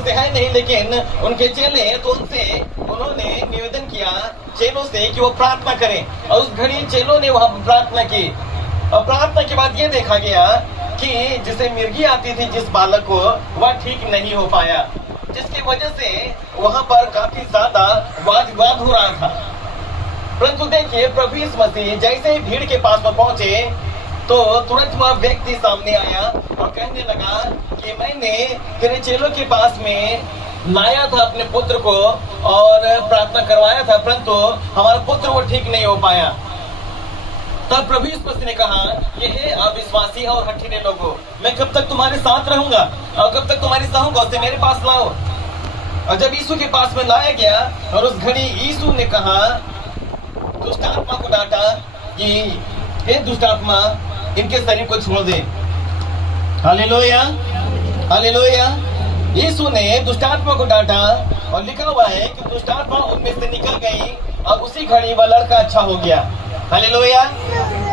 से है नहीं, लेकिन उनके चेले तो उन्होंने निवेदन किया चेलों से कि वो प्रार्थना करें, और उस घड़ी चेलों ने वहां प्रार्थना की। और प्रार्थना के बाद ये देखा गया कि जिसे मिर्गी आती थी जिस बालक को, वह ठीक नहीं हो पाया, जिसकी वजह से वहां पर काफी ज्यादा वाद विवाद हो रहा था। परंतु देखिए, प्रभु यीशु मसीह जैसे ही भीड़ के पास में पहुंचे तो तुरंत वह व्यक्ति सामने आया और कहने लगा कि मैंने तेरे चेलों के पास में लाया था अपने पुत्र को और प्रार्थना करवाया था, परंतु हमारा पुत्र वो ठीक नहीं हो पाया। तब प्रभु यीशु मसीह ने कहा कि हे अविश्वासी और हठीले लोगों, मैं कब तक तुम्हारे साथ रहूंगा और कब तक तुम्हारी सहूंगा, उसे मेरे पास लाओ। और जब यीशु के पास में लाया गया और उस घड़ी यीशु ने कहा, दुष्ट आत्मा को डांटा कि हे दुष्ट आत्मा, इनके शरीर को छोड़ दे। Hallelujah, hallelujah. यीशु ने दुष्ट आत्मा को डांटा और लिखा हुआ है कि दुष्ट आत्मा उनमें से निकल गई और उसी घड़ी वह लड़का अच्छा हो गया। हालेलुया।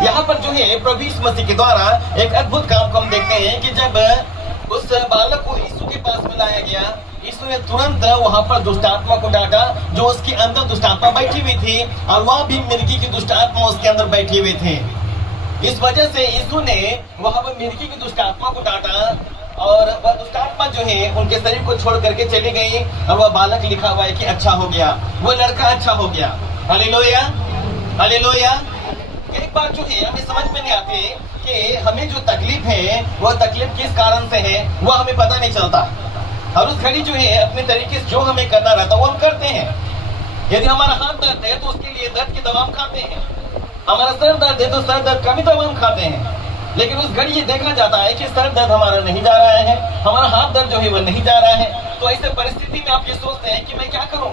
यहाँ पर जो है प्रभु यीशु मसीह के द्वारा एक अद्भुत काम को हम देखते हैं कि जब उस बालक को यीशु के पास में लाया गया, यीशु ने तुरंत वहां पर दुष्ट आत्मा को डांटा जो उसके अंदर दुष्ट आत्मा बैठी हुई थी, और वह भी मिर्गी की दुष्ट आत्मा उसके अंदर बैठी हुई थी। इस वजह से यीशु ने वहां पर मिर्गी की दुष्ट आत्मा को डांटा और वह दुष्ट आत्मा जो है उनके शरीर को छोड़ करके चली गई, और वह बालक लिखा हुआ है कि अच्छा हो गया, वो लड़का अच्छा हो गया। Hallelujah, hallelujah. एक बात जो है हमें समझ में नहीं आती कि हमें जो तकलीफ है वह तकलीफ किस कारण से है, वह हमें पता नहीं चलता। और उस घड़ी जो है अपने तरीके से जो हमें करना रहता है वो हम करते हैं। यदि हमारा हाथ दर्द है तो उसके लिए दर्द की दवा हम खाते हैं, हमारा सर दर्द है तो सर दर्द का भी दवा हम खाते हैं। लेकिन उस घड़ी ये देखा जाता है कि सर दर्द हमारा नहीं जा रहा है, हमारा हाथ दर्द जो है वह नहीं जा रहा है। तो ऐसे परिस्थिति में आप ये सोचते हैं कि मैं क्या करूं,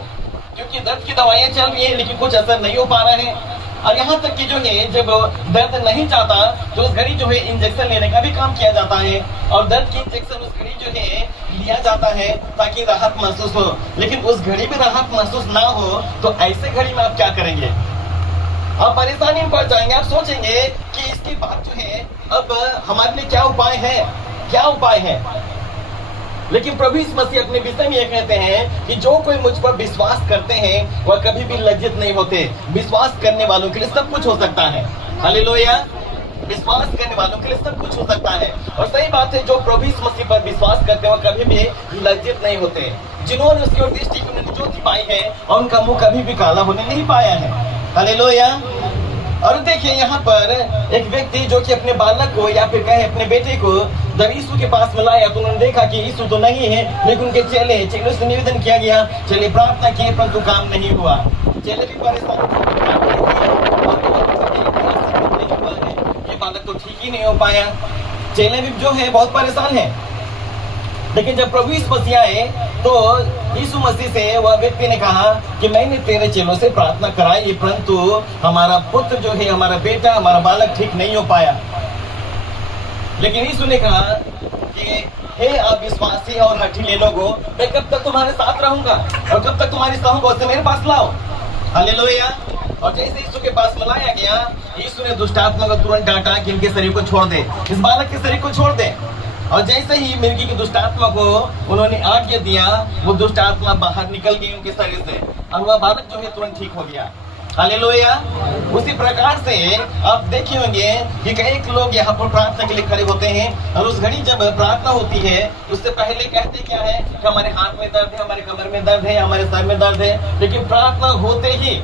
क्योंकि दर्द की दवाइयां चल रही है लेकिन कुछ असर नहीं हो पा रहा है। और यहाँ तक कि जो है जब दर्द नहीं जाता तो उस घड़ी जो है इंजेक्शन लेने का भी काम किया जाता है, और दर्द की इंजेक्शन उस घड़ी जो है लिया जाता है ताकि राहत महसूस हो। लेकिन उस घड़ी में राहत महसूस ना हो तो ऐसे घड़ी में आप क्या करेंगे? आप परेशानी में पड़ जाएंगे। आप सोचेंगे कि इसके बाद जो है अब हमारे लिए क्या उपाय है, क्या उपाय है। लेकिन प्रभु यीशु मसीह अपने विषय में ये कहते हैं कि जो कोई मुझ पर विश्वास करते हैं वह कभी भी लज्जित नहीं होते। विश्वास करने वालों के लिए सब कुछ हो सकता है। हालेलुया। विश्वास करने वालों के लिए सब कुछ हो सकता है। और सही बात है, जो प्रभु यीशु मसीह पर विश्वास करते हैं वह कभी भी लज्जित नहीं होते। जिन्होंने उसकी ओर दृष्टि की उन्होंने ज्योति पाई है और उनका मुंह कभी भी काला होने नहीं पाया है। हालेलुया। और देखिए यहाँ पर एक व्यक्ति जो कि अपने बालक को या फिर कहे अपने बेटे को जब यीशु के पास में लाया तो उन्होंने देखा कि यीशु तो नहीं है, लेकिन उनके चेलों से निवेदन किया गया, चलिए प्रार्थना किए, परंतु काम नहीं हुआ। चेले भी परेशान ये बालक तो ठीक ही नहीं हो पाया। चेले भी जो है बहुत परेशान है। लेकिन जब प्रभु यीशु मसीह आए तो यीशु मसीह से वह व्यक्ति ने कहा कि मैंने तेरे चेलों से प्रार्थना कराई, परंतु हमारा पुत्र जो है, हमारा बेटा, हमारा बालक ठीक नहीं हो पाया। लेकिन यीशु ने कहा कि हे अविश्वासी और हठीले लोगों, मैं कब तक तुम्हारे साथ रहूंगा और कब तक तुम्हारी सहूंगा, उसे मेरे पास लाओ। हालेलुया। और जैसे यीशु के पास मिलाया गया, यीशु ने दुष्ट आत्मा को तुरंत डांटा कि इनके शरीर को छोड़ दे, इस बालक के शरीर को छोड़ दे। और जैसे ही मिर्गी की दुष्ट आत्मा को उन्होंने आज्ञा दिया, वो दुष्ट आत्मा बाहर निकल गई उनके शरीर से और वह बालक जो है तुरंत ठीक हो गया। हालेलुया। उसी प्रकार से आप देखे होंगे कि कई लोग यहाँ पर प्रार्थना के लिए खड़े होते हैं और उस घड़ी जब प्रार्थना होती है उससे पहले कहते क्या है कि हमारे हाथ में दर्द है, हमारे कमर में दर्द है, हमारे सर में दर्द है। लेकिन प्रार्थना होते ही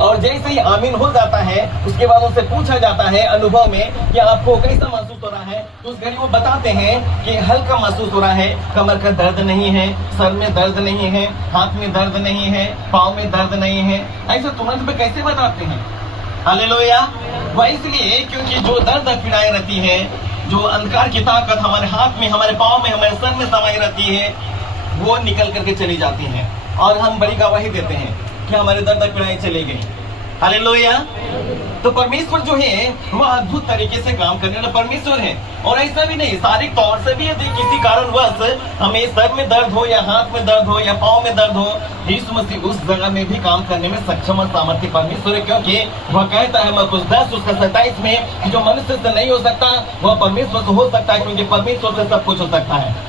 और जैसे ही आमीन हो जाता है उसके बाद उनसे पूछा जाता है अनुभव में कि आपको कैसा महसूस हो रहा है, तो उस घड़ी वो बताते हैं कि हल्का महसूस हो रहा है, कमर का दर्द नहीं है, सर में दर्द नहीं है, हाथ में दर्द नहीं है, पाँव में दर्द नहीं है। ऐसे तुरंत पे कैसे बताते हैं? हालेलुया। वह इसलिए क्योंकि जो दर्द पीड़ाएं रहती है, जो अंधकार की ताकत हमारे हाथ में, हमारे पाँव में, हमारे सर में समाई रहती है, वो निकल करके चली जाती है और हम बड़ी गवाही देते हैं कि हमारे दर्द पीड़ाएं चली गई। हालेलुया। तो परमेश्वर जो है वह अद्भुत तरीके से काम करने वाला परमेश्वर है। और ऐसा भी नहीं, शारीरिक तौर से भी यदि किसी कारणवश हमें सर में दर्द हो या हाथ में दर्द हो या पाँव में दर्द हो, यीशु मसीह उस जगह में भी काम करने में सक्षम और सामर्थ्य परमेश्वर है। क्योंकि वह कहता है मरकुस 10:27 में जो मनुष्य से नहीं हो सकता वह परमेश्वर से हो सकता है, क्योंकि परमेश्वर से सब कुछ हो सकता है।